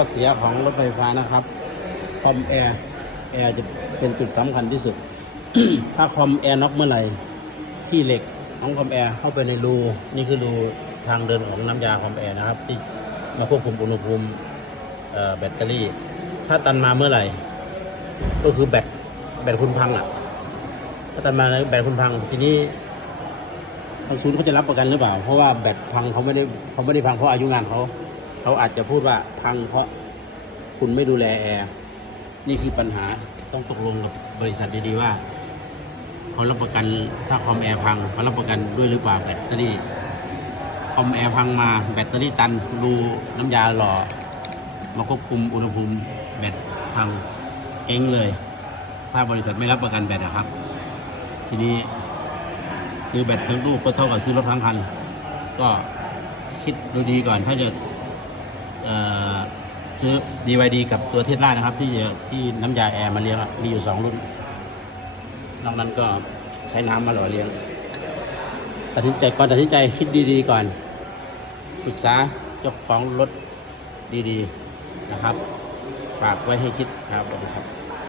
ข้อเสียของรถไฟฟ้านะครับ คอมแอร์ แอร์จะเป็นจุดสำคัญที่สุด ถ้าคอมแอร์น็อกเมื่อไหร่ที่เหล็กของคอมแอร์เข้าไปในรู นี่คือรูทางเดินของน้ำยาคอมแอร์นะครับ ที่มาควบคุมอุณหภูมิแบตเตอรี่ ถ้าตันมาเมื่อไหร่ ก็คือแบตแบตคุณพังอะ ถ้าตันมาแล้วแบตคุณพังทีนี้ทางศูนย์เขาจะรับประกันหรือเปล่า เพราะว่าแบตพังเขาไม่ได้เขาไม่ได้พังเพราะอายุงานเขา เขาอาจจะพูดว่าพังเพราะคุณไม่ดูแลแอร์ นี่คือปัญหาต้องตกลงกับบริษัทดีๆว่าเขารับประกันถ้าคอมแอร์พังเขารับประกันด้วยหรือเปล่าแบตเตอรี่คอมแอร์พังมาแบตเตอรี่ตันรูน้ำยาหล่อมาควบคุมอุณหภูมิแบตพังเจ๊งเลย ถ้าบริษัทไม่รับประกันแบตนะครับ ทีนี้ซื้อแบตทั้งลูกก็เท่ากับซื้อรถทั้งคัน ก็คิดดูดีก่อนถ้าจะ ซื้อ BYD กับตัวเทสลานะครับ ที่ที่น้ำยาแอร์มาเลี้ยงมีอยู่สองรุ่น นอกนั้นก็ใช้น้ำมาหล่อเลี้ยง ตัดสินใจก่อนตัดสินใจคิดดีๆก่อนปรึกษาเจ้าของรถดีๆนะครับ ฝากไว้ให้คิดครับผมครับ